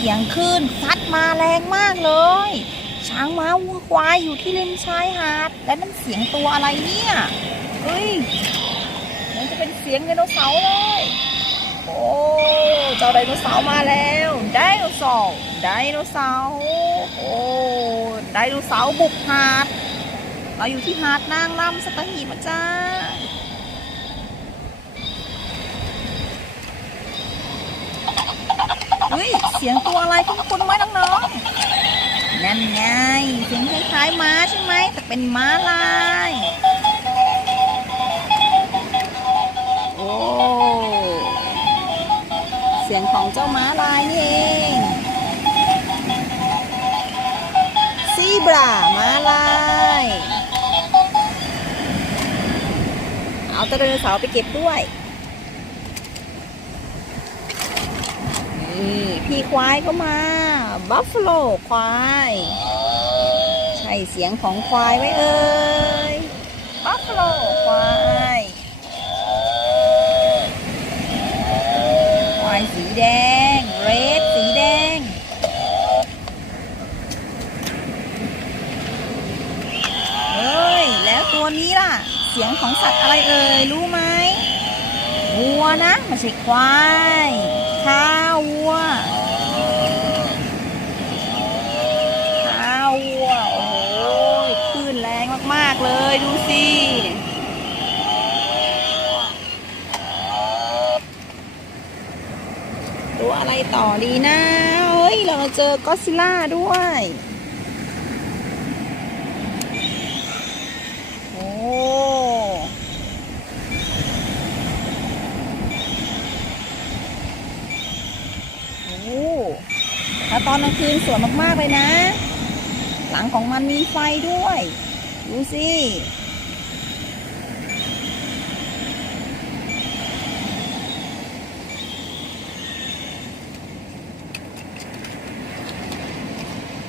เสียงคลื่นซัดมาแรงมากเลย ช้างม้าวัวควายอยู่ที่ริมชายหาด และนั่นเสียงตัวอะไรเนี่ยเฮ้ยมันจะเป็นเสียงไดโนเสาร์เลย โอ้เจ้าไดโนเสาร์มาแล้วไดโนเสาร์ไดโนเสาร์โอ้ไดโนเสาร์บุกหาดเราอยู่ที่หาดนางรำสตหีบอะจ้า เฮ้ย เสียงตัวอะไรคุ้นๆไหมน้องๆ นั่นไง เสียงคล้ายๆม้าใช่ไหม แต่เป็นม้าลาย โอ้ เสียงของเจ้าม้าลายนี่เองซีบราม้าลาย เอาไดโนเสาไปเก็บด้วย นี่พี่ควายก็มาบัฟฟ a โลควาย ใช่เสียงของควายไหมเอ่ยบัฟฟ a โลควายควายสีแดงเรดสีแดง เฮ้ย แล้วตัวนี้ล่ะ เสียงของสัตว์อะไรเอ่ยรู้ไหมวัวนะไม่ใช่ควายข้า ววัวขาวัว โอ้โหคลื่นแรงมาก ๆ เลยดูสิตัวอะไรต่อดีนะ เฮ้ย เรามาเจอก็อดซิลล่าด้วย โอ้ โอ้ ถ้าตอนกลางคืนสวยมากๆเลยนะ หลังของมันมีไฟด้วย ดูสิ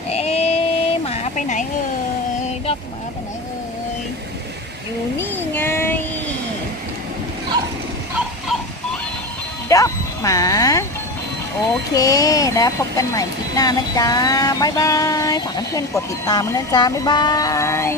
เอ๊ะหมาไปไหนเอ่ยดอกหมาไปไหนเอ่ยอยู่นี่ไงดอกหมา โอเค แล้วพบกันใหม่คลิปหน้านะจ๊ะ บ๊ายบาย ฝากเพื่อนๆกดติดตามนะจ๊ะ บ๊ายบาย